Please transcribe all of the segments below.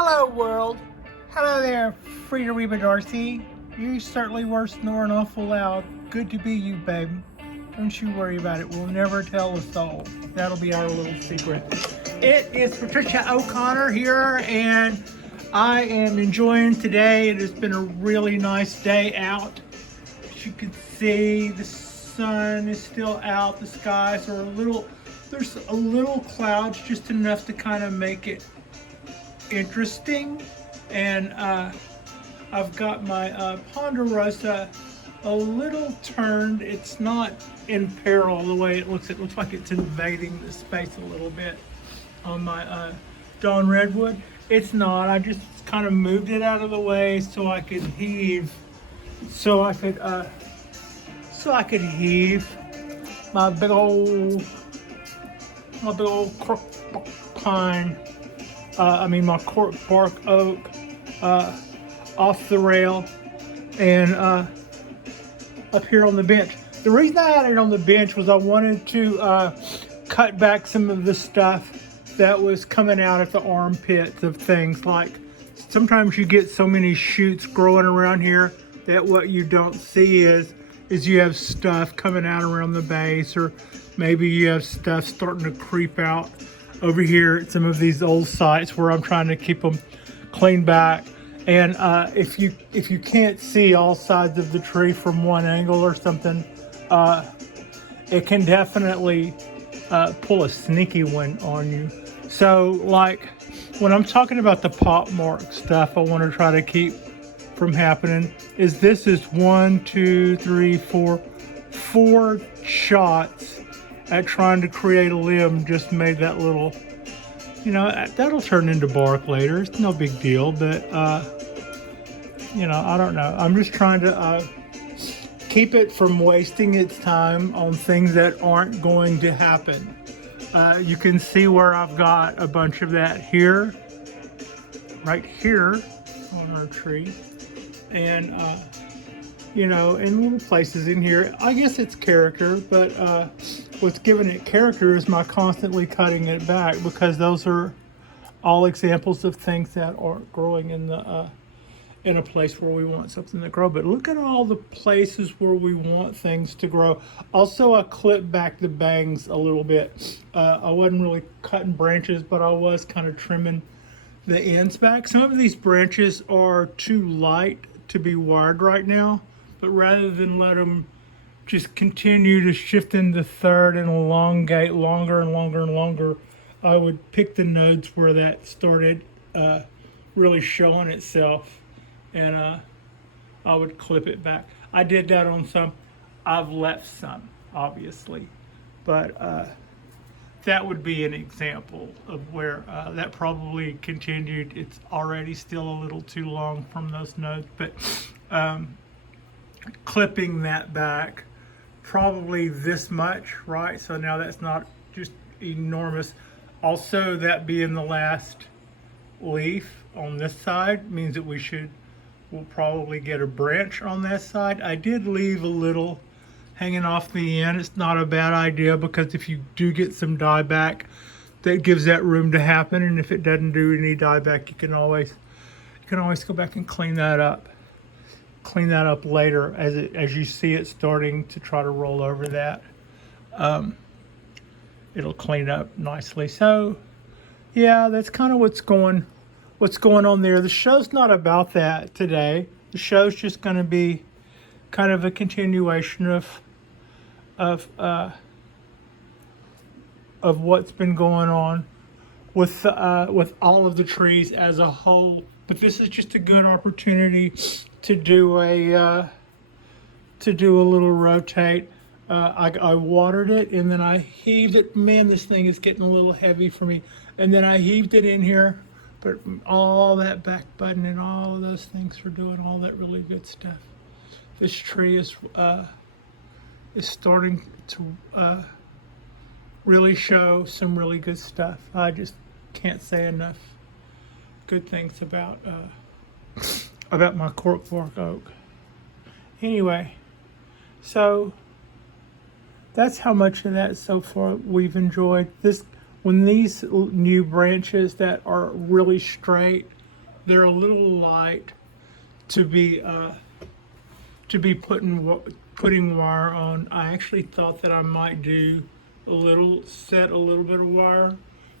Hello world. Hello there, Frida Reba Darcy. You certainly were snoring awful loud. Good to be you, babe. Don't you worry about it. We'll never tell a soul. That'll be our little secret. It is Patricia O'Connor here, and I am enjoying today. It has been a really nice day out. As you can see, the sun is still out. The skies are there's a little clouds, just enough to kind of make it interesting. And I've got my Ponderosa a little turned. It's not in peril the way it looks. It looks like it's invading the space a little bit on my Dawn Redwood. It's not. I just kind of moved it out of the way so I could heave. So I could heave my big old Cork pine. My Cork Bark Oak off the rail and up here on the bench. The reason I had it on the bench was I wanted to cut back some of the stuff that was coming out at the armpits of things. Like sometimes you get so many shoots growing around here that what you don't see is you have stuff coming out around the base, or maybe you have stuff starting to creep out over here at some of these old sites where I'm trying to keep them clean back. And if you can't see all sides of the tree from one angle or something, it can definitely pull a sneaky one on you. So like when I'm talking about the pop mark stuff I want to try to keep from happening is this is 1, 2, 3, 4 shots at trying to create a limb. Just made that little, that'll turn into bark later. It's no big deal, but I don't know. I'm just trying to keep it from wasting its time on things that aren't going to happen. You can see where I've got a bunch of that here, right here on our tree, and in little places in here. I guess it's character, but what's giving it character is my constantly cutting it back, because those are all examples of things that aren't growing in a place where we want something to grow. But look at all the places where we want things to grow. Also, I clipped back the bangs a little bit. I wasn't really cutting branches, but I was kind of trimming the ends back. Some of these branches are too light to be wired right now, but rather than let them just continue to shift into third and elongate longer and longer and longer, I would pick the nodes where that started really showing itself, and I would clip it back. I did that on some. I've left some, obviously, but that would be an example of where that probably continued. It's already still a little too long from those nodes, but clipping that back probably this much, right? So now that's not just enormous. Also, that being the last leaf on this side means that we'll probably get a branch on that side. I did leave a little hanging off the end. It's not a bad idea, because if you do get some dieback, that gives that room to happen. And if it doesn't do any dieback, you can always go back and clean that up later as you see it starting to try to roll over that. It'll clean up nicely. So yeah, that's kind of what's going on there. The show's not about that today. The show's just going to be kind of a continuation of what's been going on with all of the trees as a whole. But this is just a good opportunity to do a little rotate. I watered it, and then I heaved it. Man, this thing is getting a little heavy for me. And then I heaved it in here. But all that back button and all of those things for doing all that really good stuff. This tree is starting to really show some really good stuff. I just can't say enough good things about my Cork Bark Oak. Anyway, so that's how much of that so far we've enjoyed. When these new branches that are really straight they're a little light to be putting wire on. I actually thought that I might do set a little bit of wire,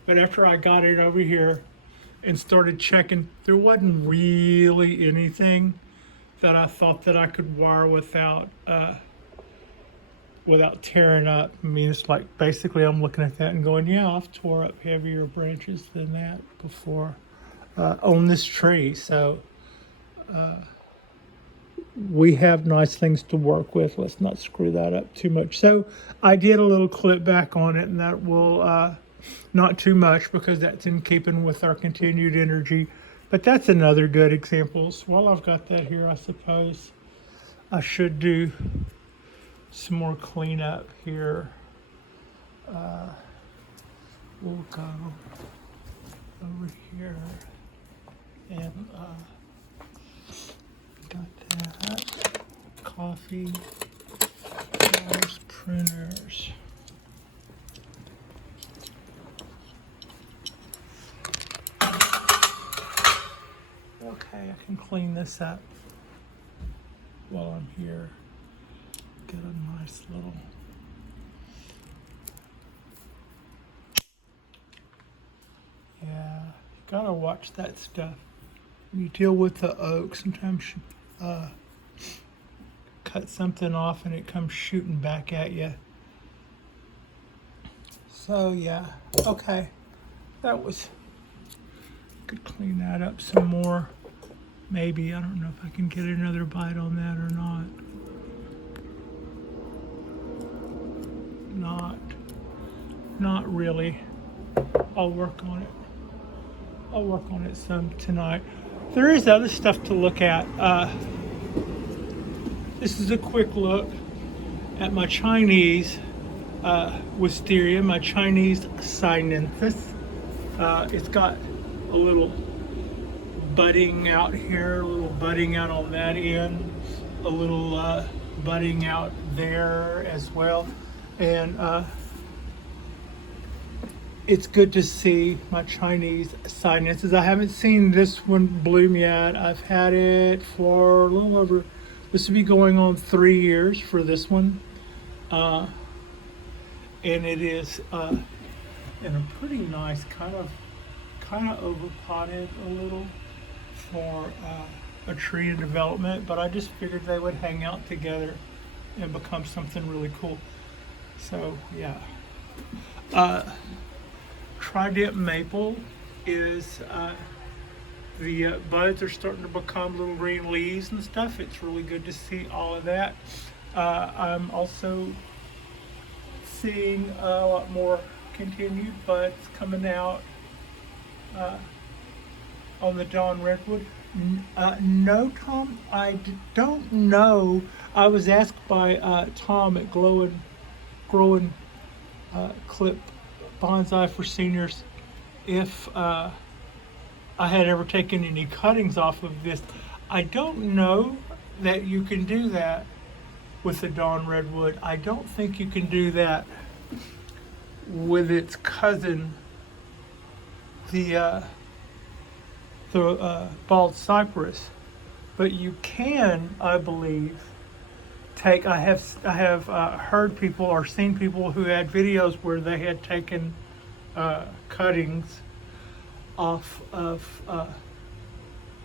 but after I got it over here and started checking, there wasn't really anything that I thought that I could wire without tearing up. I mean, it's like basically I'm looking at that and going, yeah, I've tore up heavier branches than that before on this tree. So we have nice things to work with. Let's not screw that up too much. So I did a little clip back on it, and that will not too much because that's in keeping with our continued energy. But that's another good example. So while I've got that here, I suppose I should do some more cleanup here. We'll go over here and got that. Coffee, those printers. Okay, I can clean this up while I'm here. Get a nice little yeah, you gotta watch that stuff. When you deal with the oak, sometimes you cut something off and it comes shooting back at you. So yeah, okay, that was, could clean that up some more. Maybe, I don't know if I can get another bite on that or not. Not really. I'll work on it. I'll work on it some tonight. There is other stuff to look at. This is a quick look at my Chinese wisteria, my Chinese Sinensis. It's got a little budding out here, a little budding out on that end, a little budding out there as well. And it's good to see my Chinese Sinensis. I haven't seen this one bloom yet. I've had it for a little over, this will be going on 3 years for this one. And it is in a pretty nice kind of overpotted a little for a tree in development, but I just figured they would hang out together and become something really cool. So yeah, Trident maple is the buds are starting to become little green leaves and stuff. It's really good to see all of that. I'm also seeing a lot more continued buds coming out on the Dawn Redwood. No, Tom, I don't know. I was asked by Tom at Growing Clip Bonsai for Seniors if I had ever taken any cuttings off of this. I don't know that you can do that with the Dawn Redwood. I don't think you can do that with its cousin, the bald cypress, but you can, I believe, take. I have heard people or seen people who had videos where they had taken cuttings off of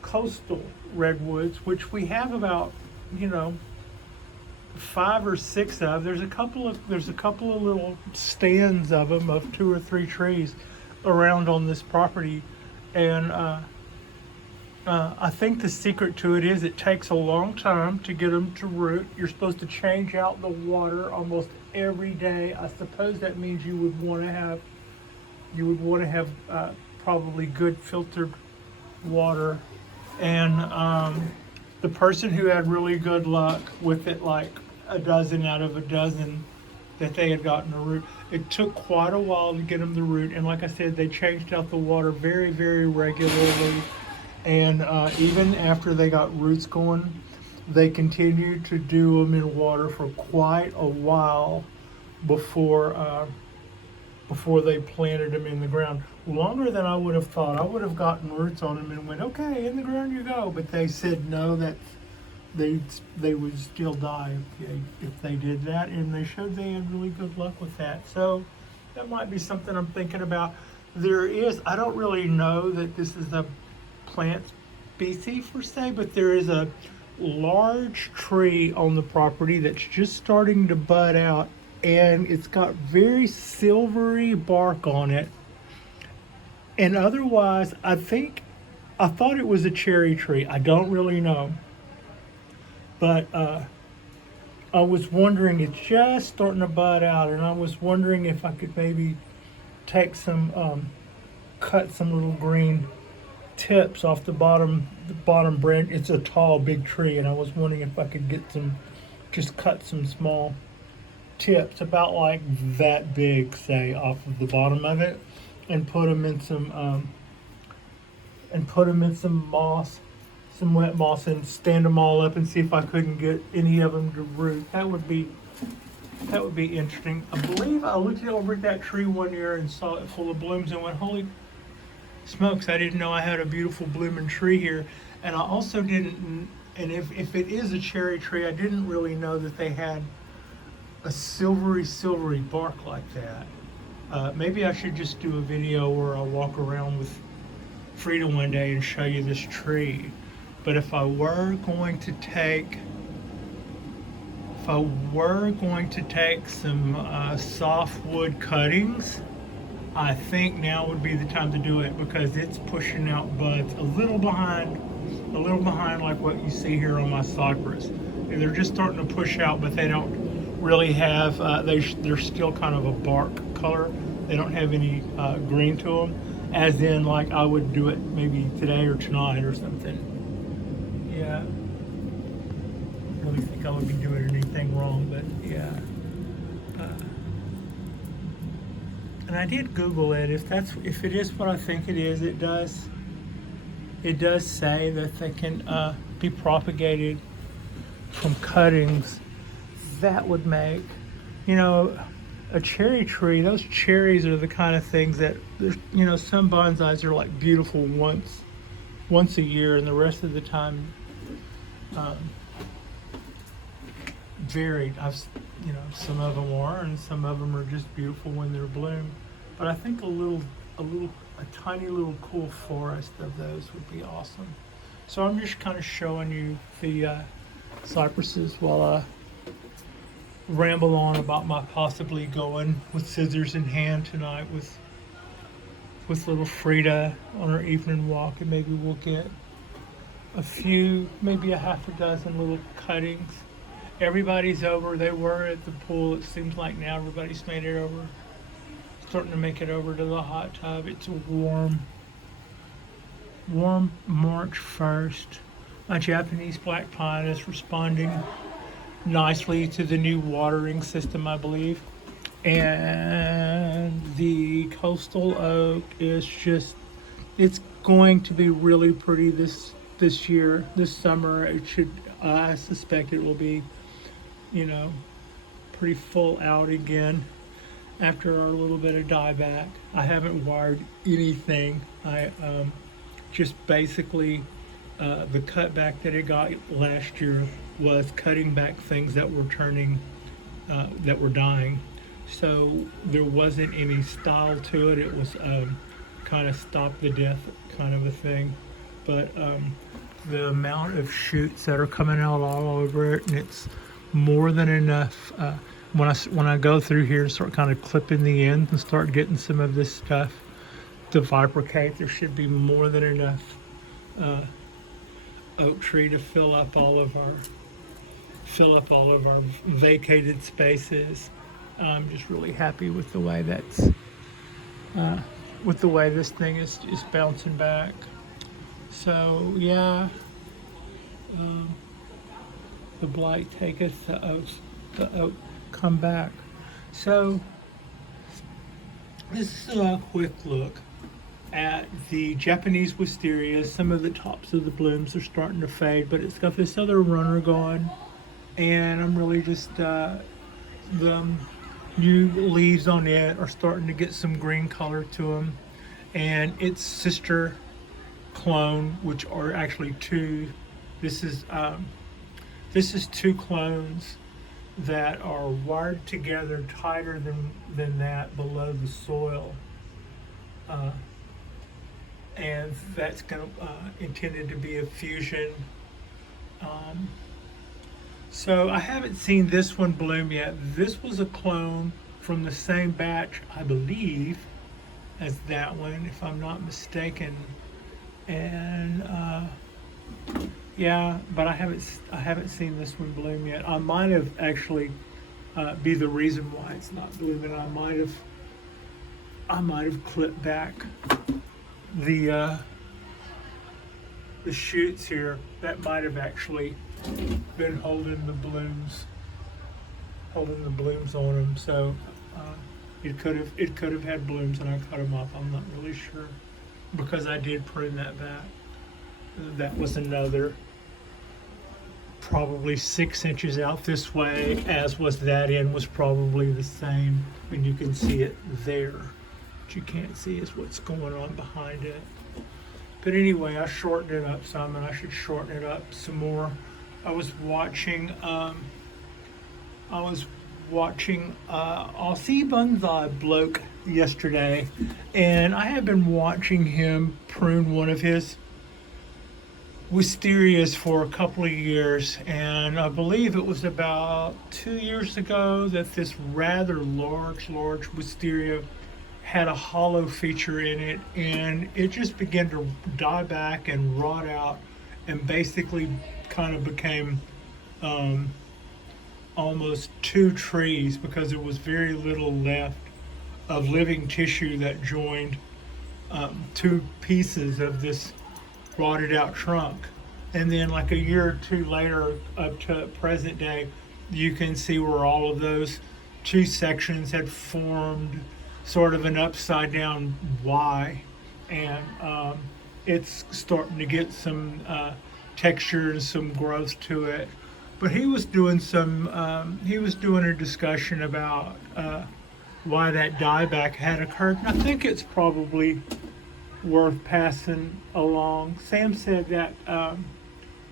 coastal redwoods, which we have about 5 or 6 of. There's a couple of little stands of them of 2 or 3 trees around on this property, and I think the secret to it is it takes a long time to get them to root. You're supposed to change out the water almost every day. I suppose that means you would want to have probably good filtered water. And the person who had really good luck with it, like a dozen out of a dozen that they had gotten a root, it took quite a while to get them the root. And like I said, they changed out the water very, very regularly. And even after they got roots going, they continued to do them in water for quite a while before before they planted them in the ground. Longer than I would have thought. I would have gotten roots on them and went, okay, in the ground you go. But they said no, that they would still die if they did that, and they showed they had really good luck with that. So that might be something I'm thinking about. I don't really know that this is a plant species per se, but there is a large tree on the property that's just starting to bud out, and it's got very silvery bark on it. And otherwise, I thought it was a cherry tree. I don't really know. But I was wondering, it's just starting to bud out, and I was wondering if I could maybe take cut some little green tips off the bottom branch. It's a tall, big tree, and I was wondering if I could just cut some small tips about like that big, say, off of the bottom of it, and put them in some moss, some wet moss, and stand them all up and see if I couldn't get any of them to root. That would be interesting. I believe I looked over at that tree one year and saw it full of blooms and went, holy smokes, I didn't know I had a beautiful blooming tree here. And I also didn't, and if it is a cherry tree, I didn't really know that they had a silvery bark like that. Maybe I should just do a video where I walk around with Frida one day and show you this tree. But if I were going to take some softwood cuttings, I think now would be the time to do it, because it's pushing out buds a little behind like what you see here on my cypress. They're just starting to push out, but they don't really have, they're still kind of a bark color. They don't have any green to them, as in like I would do it maybe today or tonight or something. Yeah, I don't really think I would be doing anything wrong, but yeah. And I did Google it. If it is what I think it is, it does say that they can be propagated from cuttings. That would make, a cherry tree. Those cherries are the kind of things that, some bonsais are like beautiful once a year, and the rest of the time varied. Some of them are, and some of them are just beautiful when they're bloomed. But I think a tiny little cool forest of those would be awesome. So I'm just kind of showing you the cypresses while I ramble on about my possibly going with scissors in hand tonight with little Frida on her evening walk, and maybe we'll get maybe a half a dozen little cuttings. Everybody's over. They were at the pool. It seems like now everybody's made it over, starting to make it over to the hot tub. It's a warm March 1st. My Japanese black pine is responding nicely to the new watering system, I believe. And the coastal oak is it's going to be really pretty this year, this summer. I suspect it will be, pretty full out again after our little bit of dieback. I haven't wired anything. I just basically, the cutback that it got last year was cutting back things that were that were dying. So there wasn't any style to it. It was kind of stop the death kind of a thing. But the amount of shoots that are coming out all over it, and it's more than enough. When I go through here and start kind of clipping the ends and start getting some of this stuff to vibricate, there should be more than enough oak tree to fill up all of our vacated spaces. I'm just really happy with the way this thing is bouncing back. So yeah, the blight taketh, the oak come back. So this is a quick look at the Japanese Wisteria. Some of the tops of the blooms are starting to fade, but it's got this other runner going, and I'm really just new leaves on it are starting to get some green color to them. And its sister clone, which are actually two, this is two clones that are wired together tighter than that below the soil. And that's intended to be a fusion. So I haven't seen this one bloom yet. This was a clone from the same batch, I believe, as that one, if I'm not mistaken. And yeah, but I haven't seen this one bloom yet. I might have actually be the reason why it's not blooming. I might have clipped back the shoots here. That might have actually been holding the blooms on them. So it could have had blooms and I cut them off. I'm not really sure, because I did prune that back. That was another probably 6 inches out this way, as was that end, was probably the same, and you can see it there. What you can't see is what's going on behind it. But anyway, I shortened it up some, and I should shorten it up some more. I was watching Aussie Bonsai Bloke yesterday, and I have been watching him prune one of his wisterias for a couple of years, and I believe it was about 2 years ago that this rather large wisteria had a hollow feature in it, and it just began to die back and rot out, and basically kind of became almost 2 trees, because there was very little left of living tissue that joined 2 pieces of this rotted out trunk. And then like a year or 2 later, up to present day, you can see where all of those 2 sections had formed sort of an upside down Y, and it's starting to get some texture and some growth to it. But he was doing a discussion about why that dieback had occurred. And I think it's probably worth passing along. Sam said that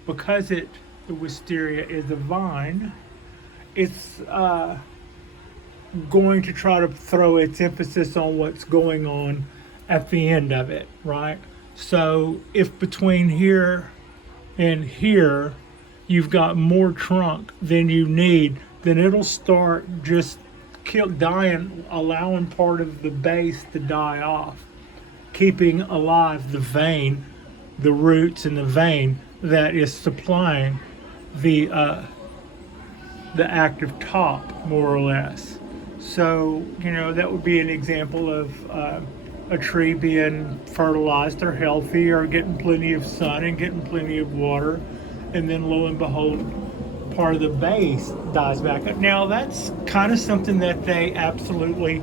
because the wisteria is a vine, it's going to try to throw its emphasis on what's going on at the end of it, right? So if between here and here you've got more trunk than you need, then it'll start just dying, allowing part of the base to die off, keeping alive the vein, the roots and the vein that is supplying the active top, more or less. So, that would be an example of a tree being fertilized or healthy or getting plenty of sun and getting plenty of water, and then lo and behold, part of the base dies back up. Now, that's kind of something that they absolutely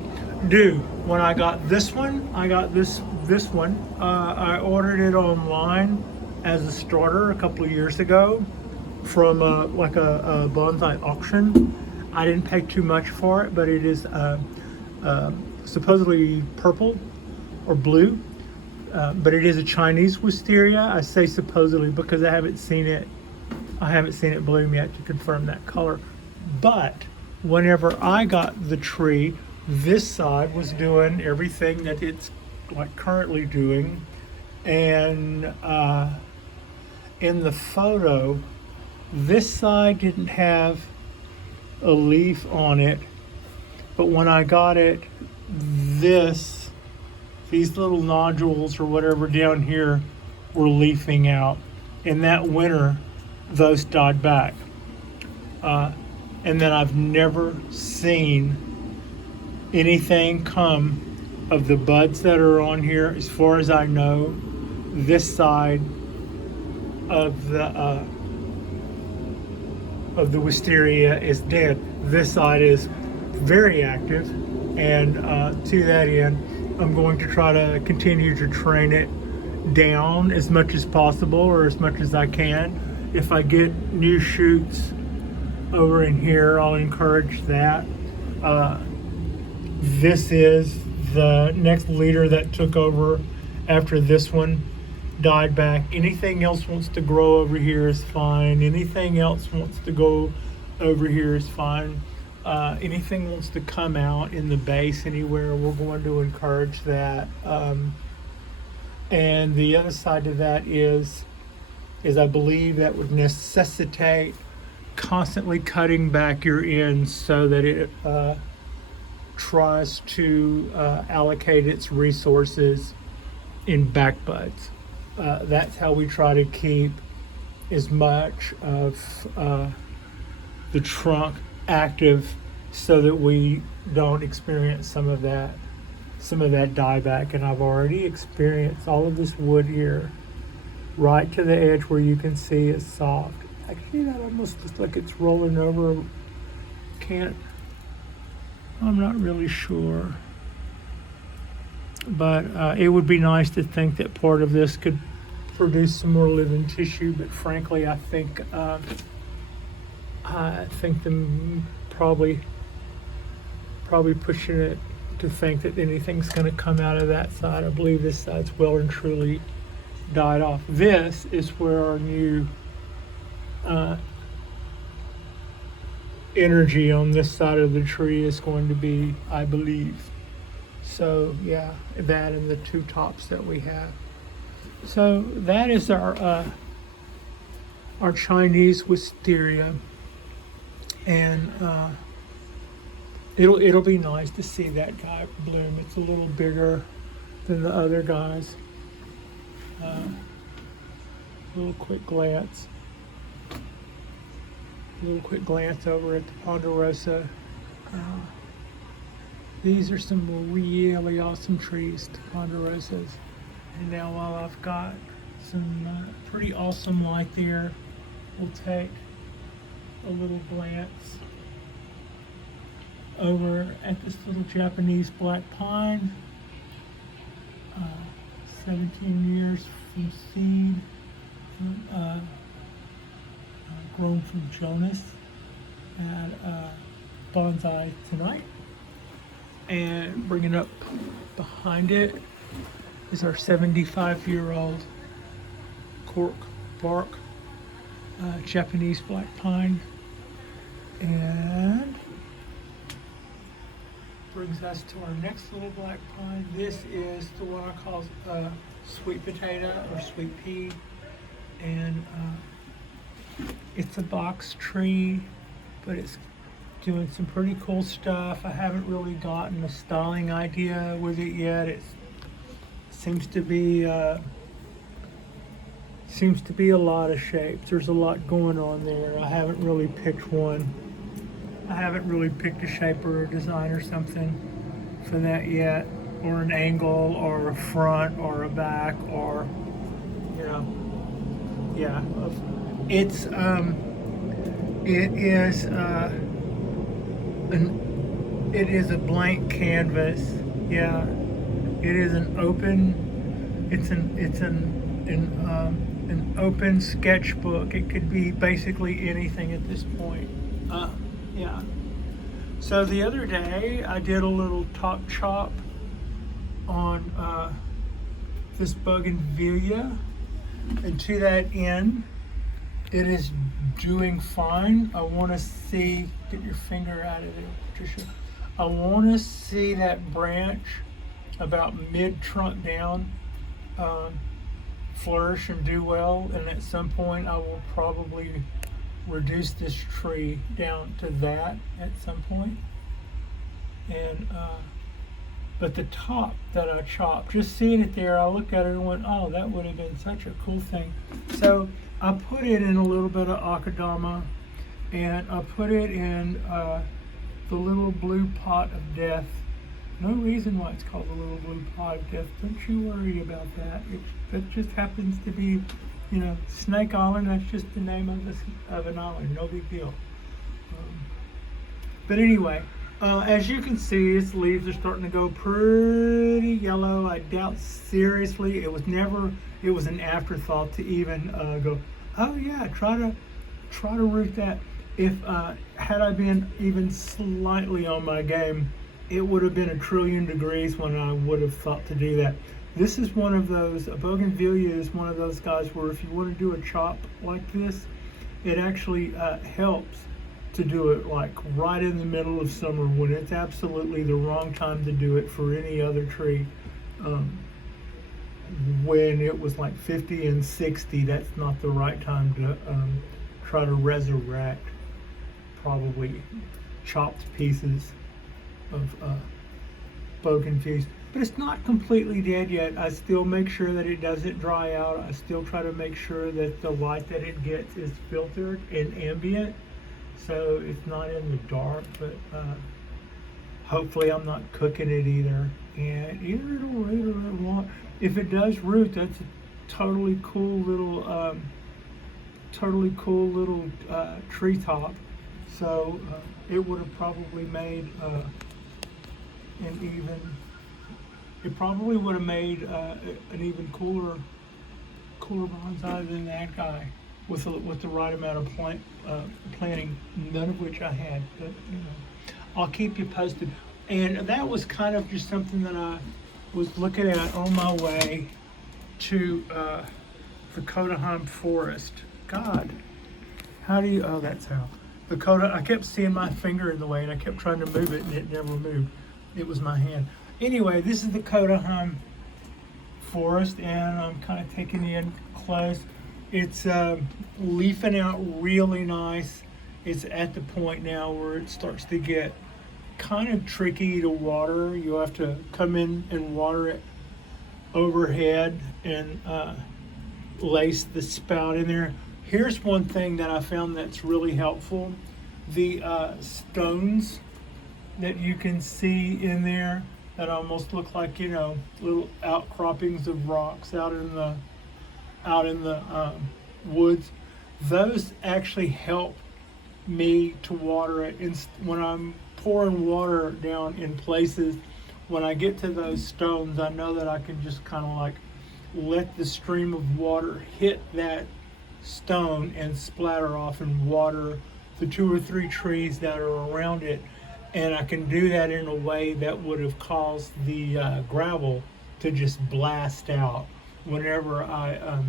do. When I got this one, I ordered it online as a starter a couple of years ago from a bonsai auction. I didn't pay too much for it, but it is supposedly purple or blue, but it is a Chinese wisteria. I say supposedly because I haven't seen it bloom yet to confirm that color. But whenever I got the tree, this side was doing everything that it's currently doing, and in the photo, this side didn't have a leaf on it, but when I got it, these little nodules or whatever down here were leafing out. In that winter, those died back, and then I've never seen anything come of the buds that are on here. As far as I know, this side of the wisteria is dead. This side is very active, and to that end, I'm going to try to continue to train it down as much as possible, or as much as I can. If I get new shoots over in here, I'll encourage that. This is the next leader that took over after this one died back. Anything else wants to grow over here is fine. Anything else wants to go over here is fine. Anything wants to come out in the base anywhere, we're going to encourage that. And the other side of that is I believe that would necessitate constantly cutting back your ends so that it tries to allocate its resources in back buds. That's how we try to keep as much of the trunk active so that we don't experience some of that dieback. And I've already experienced all of this wood here right to the edge where you can see it's soft. Actually, that almost looks like it's rolling over. I'm not really sure. But it would be nice to think that part of this could produce some more living tissue, but frankly, I think them probably pushing it to think that anything's going to come out of that side. I believe this side's well and truly died off. This is where our new energy on this side of the tree is going to be, I believe. So yeah, that and the two tops that we have. So that is our Chinese Wisteria, and it'll be nice to see that guy bloom. It's a little bigger than the other guys. Little quick glance over at the Ponderosa. These are some really awesome trees, the Ponderosas. And now while I've got some pretty awesome light there, we'll take a little glance over at this little Japanese black pine. 17 years from seed, grown from Jonas at Bonsai tonight. And bringing up behind it is our 75-year-old Cork Bark Japanese black pine. And brings us to our next little black pine. This is the one I call sweet potato or sweet pea. And it's a box tree, but it's doing some pretty cool stuff. I haven't really gotten a styling idea with it yet. It seems to be a lot of shapes. There's a lot going on there. I haven't really picked one. I haven't really picked a shape or a design or something for that yet, or an angle or a front or a back, or yeah. It is a blank canvas. Yeah, it is an open. It's an open sketchbook. It could be basically anything at this point. Yeah. So the other day I did a little top chop on this bougainvillea, and to that end, it is doing fine. I want to see, get your finger out of there, Patricia. I want to see that branch about mid-trunk down flourish and do well, and at some point I will probably reduce this tree down to that at some point. And but the top that I chopped, just seeing it there, I looked at it and went, oh, that would have been such a cool thing. So I put it in a little bit of akadama, and I put it in the little blue pot of death. No reason why it's called the little blue pot of death. Don't you worry about that. That just happens to be, Snake Island. That's just the name of an island. No big deal. But anyway, as you can see, its leaves are starting to go pretty yellow. I doubt seriously it was an afterthought to even go, oh yeah, try to root that. If had I been even slightly on my game, it would have been a trillion degrees when I would have thought to do that. This is one of those, a bougainvillea is one of those guys where if you want to do a chop like this, it actually helps to do it like right in the middle of summer when it's absolutely the wrong time to do it for any other tree. When it was like 50 and 60, that's not the right time to try to resurrect probably chopped pieces of bougainvillea. But it's not completely dead yet. I still make sure that it doesn't dry out. I still try to make sure that the light that it gets is filtered and ambient, so it's not in the dark. But hopefully I'm not cooking it either. And either it'll root or it won't. If it does root, that's a totally cool little treetop. So it would have probably made it probably would have made an even cooler bonsai than that guy with the right amount of planting, none of which I had. But I'll keep you posted. And that was kind of just something that I was looking at on my way to the Koto Hime Forest. God, how do you? Oh, that's how. The Koto. I kept seeing my finger in the way, and I kept trying to move it, and it never moved. It was my hand. Anyway, this is the Koto Hime Forest, and I'm kind of taking you in close. It's leafing out really nice. It's at the point now where it starts to get kind of tricky to water. You have to come in and water it overhead and lace the spout in there. Here's one thing that I found that's really helpful. The stones that you can see in there that almost look like, little outcroppings of rocks out in the woods. Those actually help me to water it. When I'm pouring water down in places, when I get to those stones, I know that I can just kind of like let the stream of water hit that stone and splatter off and water the 2 or 3 trees that are around it. And I can do that in a way that would have caused the gravel to just blast out. Whenever I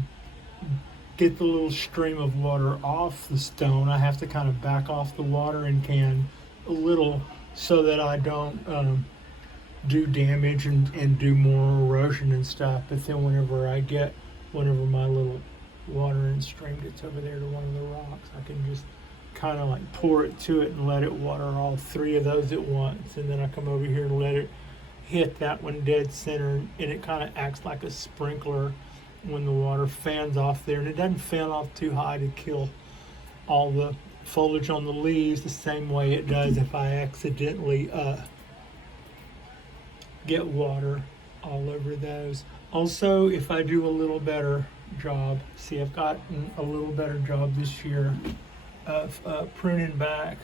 get the little stream of water off the stone, I have to kind of back off the watering can a little so that I don't do damage and do more erosion and stuff. But then whenever my little watering stream gets over there to one of the rocks, I can just kind of like pour it to it and let it water all 3 of those at once, and then I come over here and let it hit that one dead center, and it kind of acts like a sprinkler when the water fans off there, and it doesn't fan off too high to kill all the foliage on the leaves the same way it does if I accidentally get water all over those. Also, if I do a little better job, see, I've gotten a little better job this year of pruning back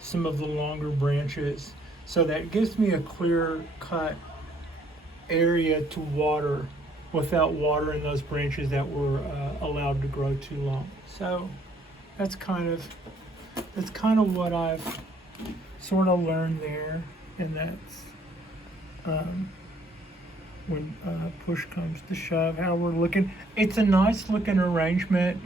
some of the longer branches, so that gives me a clear cut area to water without watering those branches that were allowed to grow too long. So that's kind of what I've sort of learned there, and that's when push comes to shove, how we're looking. It's a nice looking arrangement,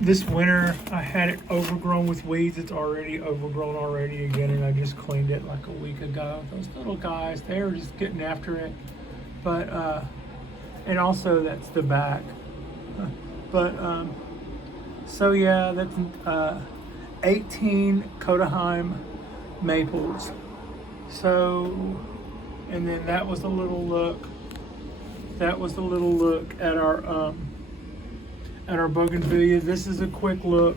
This winter I had it overgrown with weeds. It's already overgrown already again, and I just cleaned it like a week ago. Those little guys, they were just getting after it. But and also that's the back. But so yeah, that's 18 Koto Hime maples. So, and then that was a little look. That was a little look at our bougainvillea. This is a quick look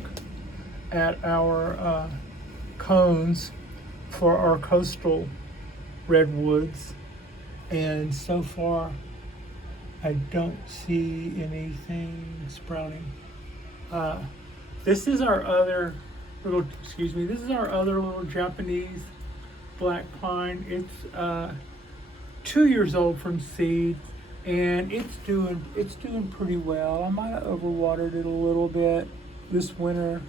at our cones for our coastal redwoods, and so far I don't see anything sprouting. This is our other little, this is our other little Japanese black pine. It's 2 years old from seed, and it's doing pretty well. I might have overwatered it a little bit this winter,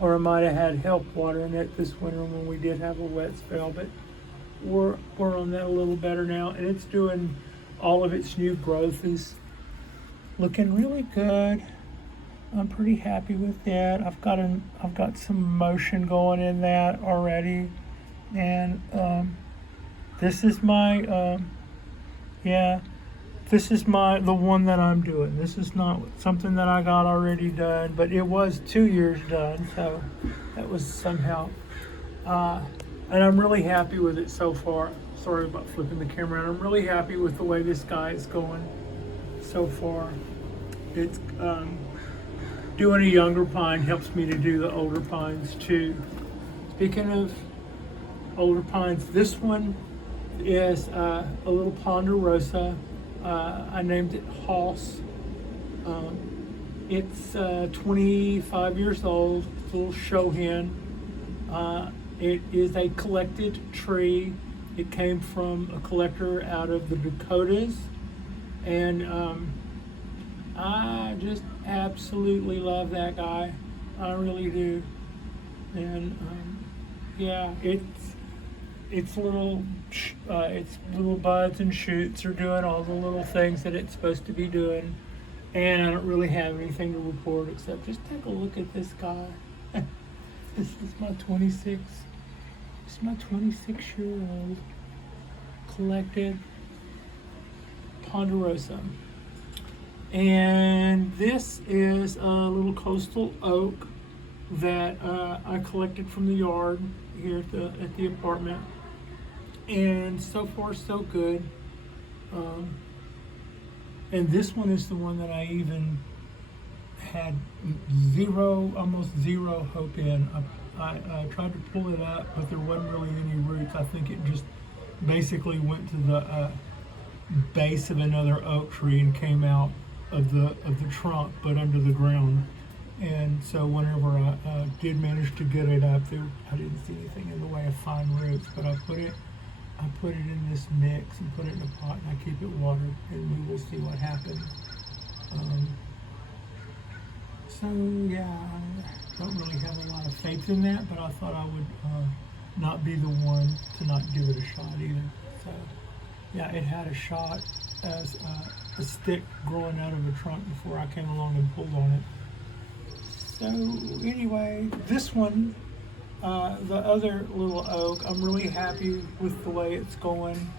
or I might have had help watering it this winter when we did have a wet spell, but we're on that a little better now, and it's doing, all of its new growth is looking really good. I'm pretty happy with that. I've got some motion going in that already, and this is my this is the one that I'm doing. This is not something that I got already done, but it was 2 years done, so that was somehow. And I'm really happy with it so far. Sorry about flipping the camera around. I'm really happy with the way this guy is going so far. It's doing a younger pine helps me to do the older pines too. Speaking of older pines, this one is a little Ponderosa. I named it Hoss. It's 25 years old, it's a little show hen. It is a collected tree. It came from a collector out of the Dakotas, and I just absolutely love that guy. I really do. And yeah, its little buds and shoots are doing all the little things that it's supposed to be doing, and I don't really have anything to report except just take a look at this guy. This is my 26-year-old collected Ponderosa. And this is a little coastal oak that I collected from the yard here at the apartment. And so far so good. And this one is the one that I even had almost zero hope in. I tried to pull it up, but there wasn't really any roots. I think it just basically went to the base of another oak tree and came out of the trunk, but under the ground. And so whenever I did manage to get it up there, I didn't see anything in the way of fine roots. But I put it in this mix and put it in a pot, and I keep it watered, and we will see what happens. So yeah, I don't really have a lot of faith in that, but I thought I would not be the one to not give it a shot either. So yeah, it had a shot as a stick growing out of a trunk before I came along and pulled on it. So anyway, this one, the other little oak, I'm really happy with the way it's going,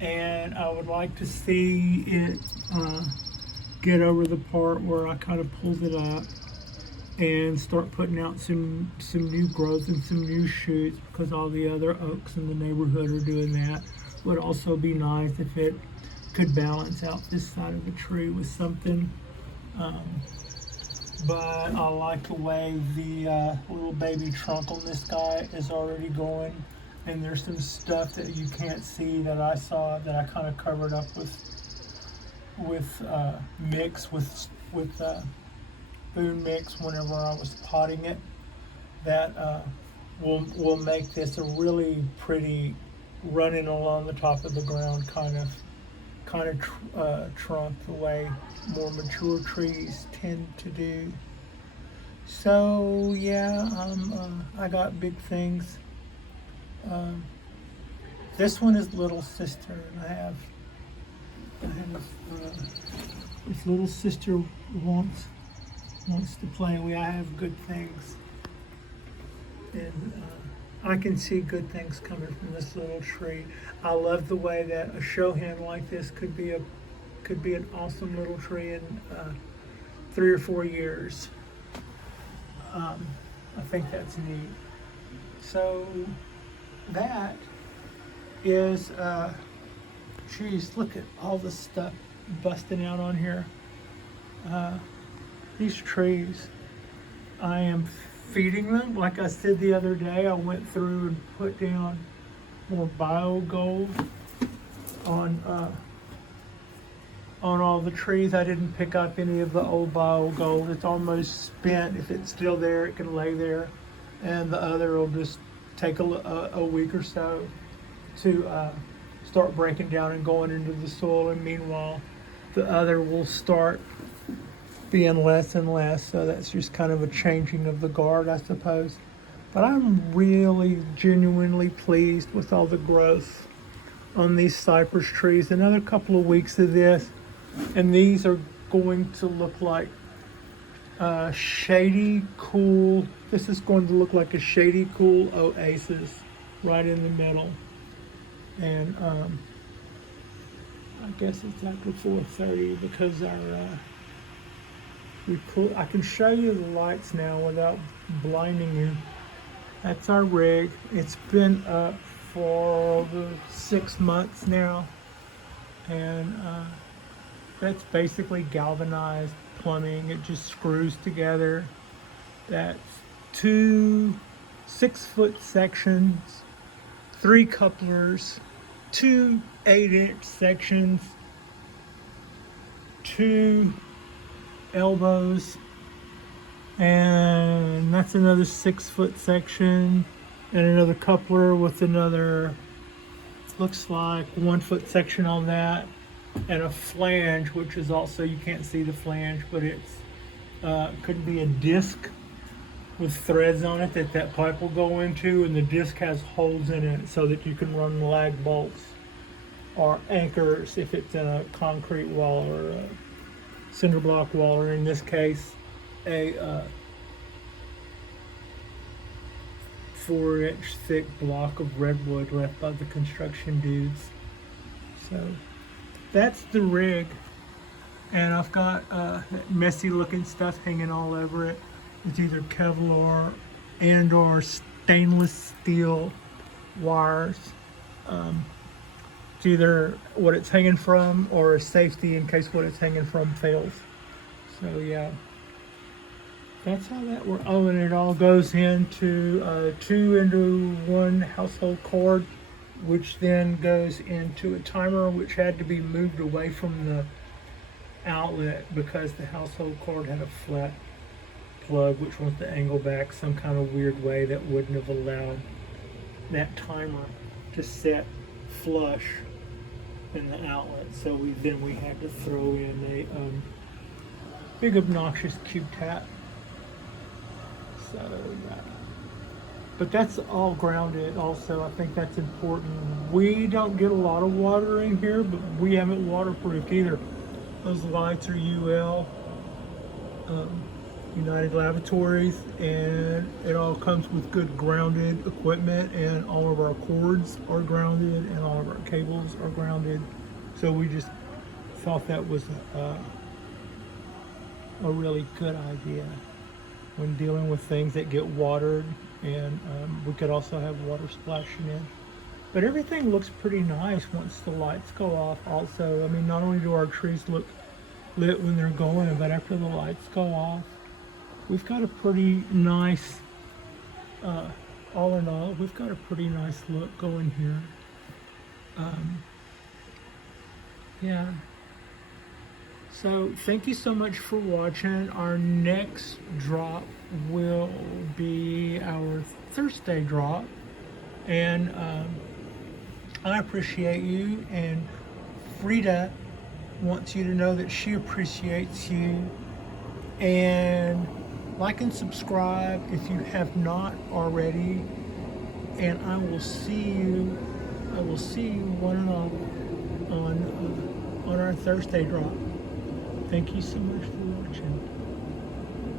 and I would like to see it get over the part where I kind of pulled it up and start putting out some new growth and some new shoots, because all the other oaks in the neighborhood are doing that. Would also be nice if it could balance out this side of the tree with something. But I like the way the little baby trunk on this guy is already going, and there's some stuff that you can't see that I saw that I kind of covered up with mix with food mix whenever I was potting it. That will make this a really pretty running along the top of the ground kind of trunk, the way more mature trees tend to do. So yeah, I got big things. This one is Little Sister, and I have this little sister wants to play. I have good things, and I can see good things coming from this little tree. I love the way that a show hen like this could be an awesome little tree in 3 or 4 years. I think that's neat. So that is, geez, look at all the stuff busting out on here. These trees, I am feeding them. Like I said the other day, I went through and put down more bio gold on all the trees. I didn't pick up any of the old bio gold. It's almost spent. If it's still there, it can lay there, and the other will just take a week or so to start breaking down and going into the soil. And meanwhile, the other will start being less and less, so that's just kind of a changing of the guard, I suppose. But I'm really genuinely pleased with all the growth on these cypress trees. Another couple of weeks of this, and these are going to look like shady, cool. This is going to look like a shady, cool oasis right in the middle. And I guess it's after 4:30 because I can show you the lights now without blinding you. That's our rig. It's been up for over 6 months now, and that's basically galvanized plumbing. It just screws together. That's 2 6-foot sections, 3 couplers, 2 8-inch sections, 2 elbows, and that's another 6-foot section, and another coupler with another, looks like 1-foot section on that, and a flange, which is also, you can't see the flange, but it's could be a disc with threads on it that pipe will go into, and the disc has holes in it so that you can run lag bolts or anchors if it's a concrete wall or a cinder block wall, or in this case a 4-inch thick block of redwood left by the construction dudes. So that's the rig, and I've got that messy looking stuff hanging all over it. It's either Kevlar and or stainless steel wires. It's either what it's hanging from or a safety in case what it's hanging from fails. So yeah, that's how that works. Oh, and it all goes into 2-into-1 household cord, which then goes into a timer, which had to be moved away from the outlet because the household cord had a flat plug, which wants to angle back some kind of weird way that wouldn't have allowed that timer to set flush in the outlet. So we had to throw in a big obnoxious cube tap. So yeah, but that's all grounded also. I think that's important. We don't get a lot of water in here, but we haven't waterproofed either. Those lights are UL, United Laboratories, and it all comes with good grounded equipment, and all of our cords are grounded and all of our cables are grounded. So we just thought that was a really good idea when dealing with things that get watered, and we could also have water splashing in. But everything looks pretty nice once the lights go off also. I mean, not only do our trees look lit when they're going, but after the lights go off, we've got a pretty nice, all in all, we've got a pretty nice look going here. Yeah. So thank you so much for watching. Our next drop will be our Thursday drop, and I appreciate you, and Frida wants you to know that she appreciates you. And like and subscribe if you have not already, and I will see you one and all on our Thursday drop. Thank you so much for watching.